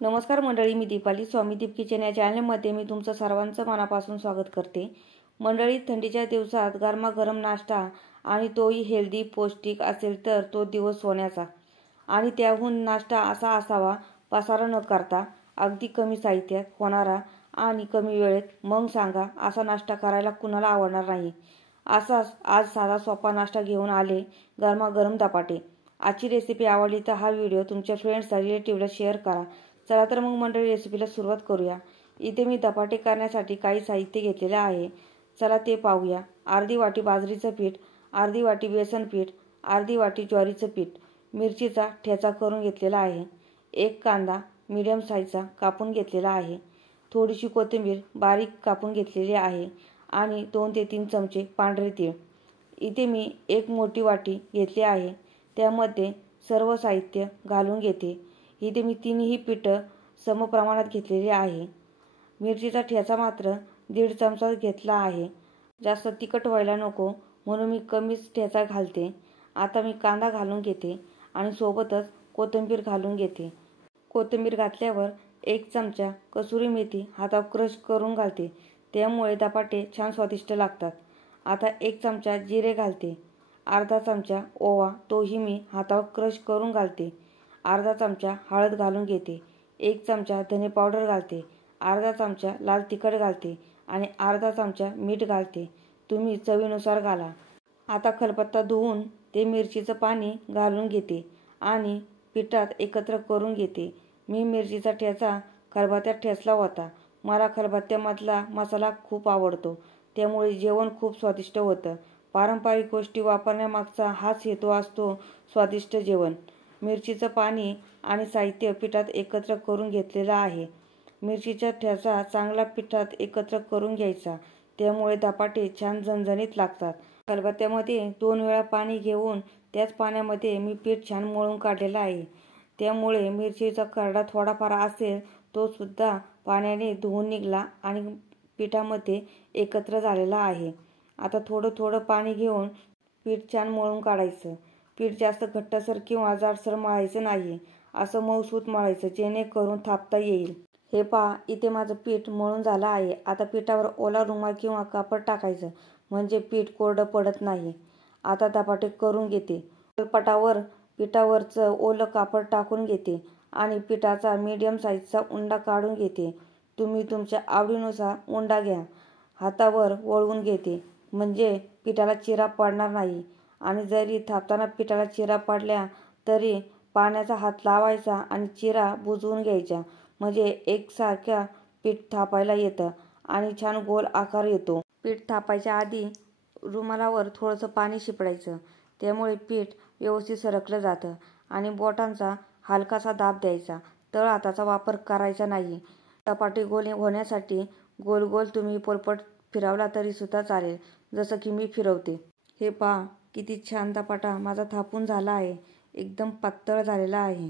नमस्कार मंडळी, मी दीपाली. स्वामी दीप किचन या चॅनलमध्ये मी तुमचं सर्वांचं मनापासून स्वागत करते. मंडळी, थंडीच्या दिवसात गरमागरम नाश्ता आणि तोही हेल्दी पौष्टिक असेल तर तो दिवस सोन्याचा. आणि त्याहून नाश्ता असा असावा, पसारा न करता अगदी कमी साहित्यात होणारा आणि कमी वेळेत. मग सांगा, असा नाश्ता करायला कुणाला आवडणार नाही. असाच आज साधा सोपा नाश्ता घेऊन आले, गरमागरम धपाटे. आजची रेसिपी आवडली तर हा व्हिडिओ तुमच्या फ्रेंड्सला रिलेटिव्हला शेअर करा. चला तर मग मंडळी, रेसिपीला सुरुवात करूया. इथे मी धपाटे करण्यासाठी काही साहित्य घेतलेले आहे. चला ते पाहूया. अर्धी वाटी बाजरीचं पीठ, अर्धी वाटी बेसन पीठ, अर्धी वाटी ज्वारीचं पीठ, मिरचीचा ठेचा करून घेतलेला आहे, एक कांदा मीडियम साईजचा कापून घेतलेला आहे, थोडीशी कोथिंबीर बारीक कापून घेतलेली आहे आणि 2 ते 3 चमचे पांढरे तीळ. इथे मी एक मोठी वाटी घेतली आहे, त्यामध्ये सर्व साहित्य घालून घेते. इथे मी तिन्ही पिठं समप्रमाणात घेतलेली आहे. मिरचीचा ठेचा मात्र 1.5 चमचा घेतला आहे. जास्त तिखट व्हायला नको म्हणून मी कमीच ठेचा घालते. आता मी कांदा घालून घेते आणि सोबतच कोथिंबीर घालून घेते. कोथिंबीर घातल्यावर 1 चमचा कसुरी मेथी हातावर क्रश करून घालते, त्यामुळे धपाटे छान स्वादिष्ट लागतात. आता 1 चमचा जिरे घालते, अर्धा चमचा ओवा तोही मी हातावर क्रश करून घालते, अर्धा चमचा हळद घालून घेते, 1 चमचा धने पावडर घालते, अर्धा चमचा लाल तिखट घालते आणि अर्धा चमचा मीठ घालते. तुम्ही चवीनुसार घाला. आता खलबत्ता धुवून ते मिरचीचं पाणी घालून घेते आणि पिठात एकत्र करून घेते. मी मिरचीचा ठेचा खलबत्त्यात ठेचला होता. मला खलबत्त्यामधला मसाला खूप आवडतो, त्यामुळे जेवण खूप स्वादिष्ट होतं. पारंपरिक गोष्टी वापरण्यामागचा हाच हेतू असतो, स्वादिष्ट जेवण. मिरचीचं पाणी आणि साहित्य पिठात एकत्र करून घेतलेलं आहे. मिरचीचा ठेचा चांगला पिठात एकत्र करून घ्यायचा, त्यामुळे धपाटे छान झणझणीत लागतात. खलबत्त्यामध्ये 2 वेळा पाणी घेऊन त्याच पाण्यामध्ये मी पीठ छान मळून काढलेलं आहे, त्यामुळे मिरचीचा खरडा थोडाफार असेल तो सुद्धा पाण्याने धुवून निघाला आणि पिठामध्ये एकत्र झालेला आहे. आता थोडं थोडं पाणी घेऊन पीठ छान मळून काढायचं. पीठ जास्त घट्टसर किंवा जाडसर मळायचं नाही, असं मऊसूत मळायचं जेणेकरून थापता येईल. हे पहा, इथे माझं पीठ मळून झालं आहे. आता पिठावर ओला रुमाल किंवा कापड टाकायचं, म्हणजे पीठ कोरडं पडत नाही. आता धपाटे करून घेते. पटावर पिठावरचं ओलं कापड टाकून घेते आणि पिठाचा मीडियम साईजचा उंडा काढून घेते. तुम्ही तुमच्या आवडीनुसार उंडा घ्या. हातावर वळवून घेते, म्हणजे पिठाला चिरा पडणार नाही. आणि जरी थापताना पिठाला चिरा पडल्या तरी पाण्याचा हात लावायचा आणि चिरा बुजवून घ्यायचा, म्हणजे एकसारख्या पीठ थापायला येतं आणि छान गोल आकार येतो. पीठ थापायच्या आधी रुमालावर थोडंसं पाणी शिपडायचं, त्यामुळे पीठ व्यवस्थित सरकलं जातं. आणि बोटांचा हलकासा दाब द्यायचा, तळ हाताचा वापर करायचा नाही. धपाटे गोल होण्यासाठी गोल गोल तुम्ही पोलपट फिरवला तरी सुद्धा चालेल, जसं की मी फिरवते. हे पहा, किती छान धपाटा माझा थापून झाला आहे. एकदम पातळ झालेला आहे.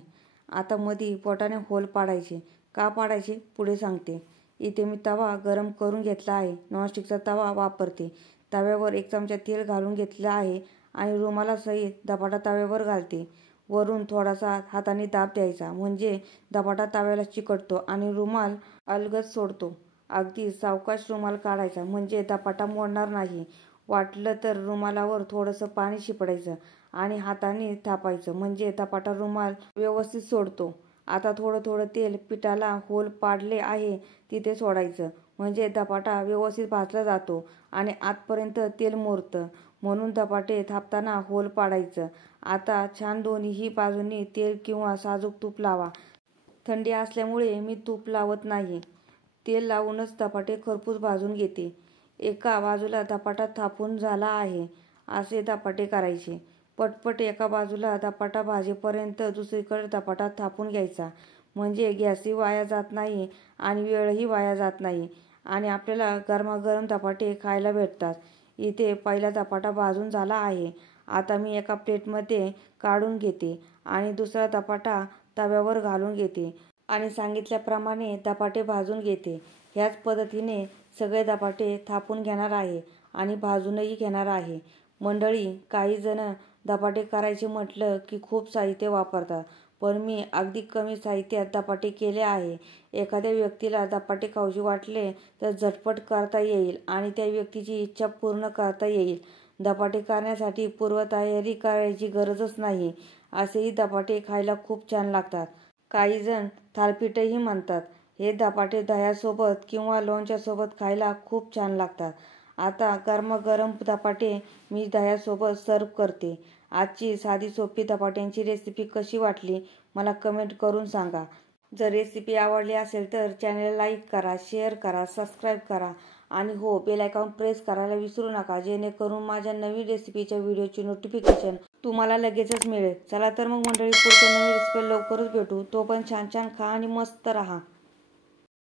आता मध्ये बोटाने होल पाडायचे. का पाडायचे पुढे सांगते. इथे मी तवा गरम करून घेतला आहे. नॉनस्टिकचा तवा वापरते. तव्यावर 1 चमचा तेल घालून घेतलं आहे आणि रुमालासहित धपाटा तव्यावर घालते. वरून थोडासा हाताने दाब द्यायचा, म्हणजे धपाटा तव्याला चिकटतो आणि रुमाल अलगद सोडतो. अगदी सावकाश रुमाल काढायचा, म्हणजे धपाटा मोडणार नाही. वाटलं तर रुमालावर थोडंसं पाणी शिपडायचं आणि हाताने थापायचं, म्हणजे धपाटा रुमाल व्यवस्थित सोडतो. आता थोडं थोडं तेल पिठाला होल पाडले आहे तिथे सोडायचं, म्हणजे धपाटा व्यवस्थित भाजला जातो आणि आतपर्यंत तेल मुरतं. म्हणून धपाटे थापताना होल पाडायचं. आता छान दोन्हीही बाजूंनी तेल किंवा साजूक तूप लावा. थंडी असल्यामुळे मी तूप लावत नाही. तेल लावूनच धपाटे खरपूस भाजून घेते. एका बाजूला धपाटा थापून झाला आहे असे धपाटे करायचे. पटपट एका बाजूला धपाटा भाजेपर्यंत दुसरीकडे धपाटा थापून घ्यायचा, म्हणजे गॅसही वाया जात नाही आणि वेळही वाया जात नाही आणि आपल्याला गरमागरम धपाटे खायला भेटतात. इथे पहिला धपाटा भाजून झाला आहे. आता मी एका प्लेटमध्ये काढून घेते आणि दुसरा धपाटा तव्यावर घालून घेते आणि सांगितल्याप्रमाणे धपाटे भाजून घेते. ह्याच पद्धतीने सगळे धपाटे थापून घेणार आहे आणि भाजूनही घेणार आहे. मंडळी, काही जण धपाटे करायचे म्हटलं की खूप साहित्य वापरतात, पण मी अगदी कमी साहित्यात धपाटे केले आहे. एखाद्या व्यक्तीला धपाटे खाऊशी वाटले तर झटपट करता येईल आणि त्या व्यक्तीची इच्छा पूर्ण करता येईल. धपाटे करण्यासाठी पूर्वतयारी करायची गरजच नाही. असेही धपाटे खायला खूप छान लागतात. काही जण थालीपीठही म्हणतात. हे धपाटे दह्यासोबत किंवा लोणच्यासोबत खायला खूप छान लागतात. आता गरमागरम धपाटे मी दह्यासोबत सर्व्ह करते. आजची साधी सोपी धपाट्यांची रेसिपी कशी वाटली मला कमेंट करून सांगा. जर रेसिपी आवडली असेल तर चॅनलला लाईक करा, शेअर करा, सबस्क्राईब करा आणि हो, बेल आयकॉन प्रेस करायला विसरू नका, जेणेकरून माझ्या नवीन रेसिपीच्या व्हिडिओची नोटिफिकेशन तुम्हाला लगेचच मिळेल. चला तर मग मंडळी, पुढच्या नवीन रेसिपी लवकरच भेटू. तोपर्यंत छान छान खा आणि मस्त राहा.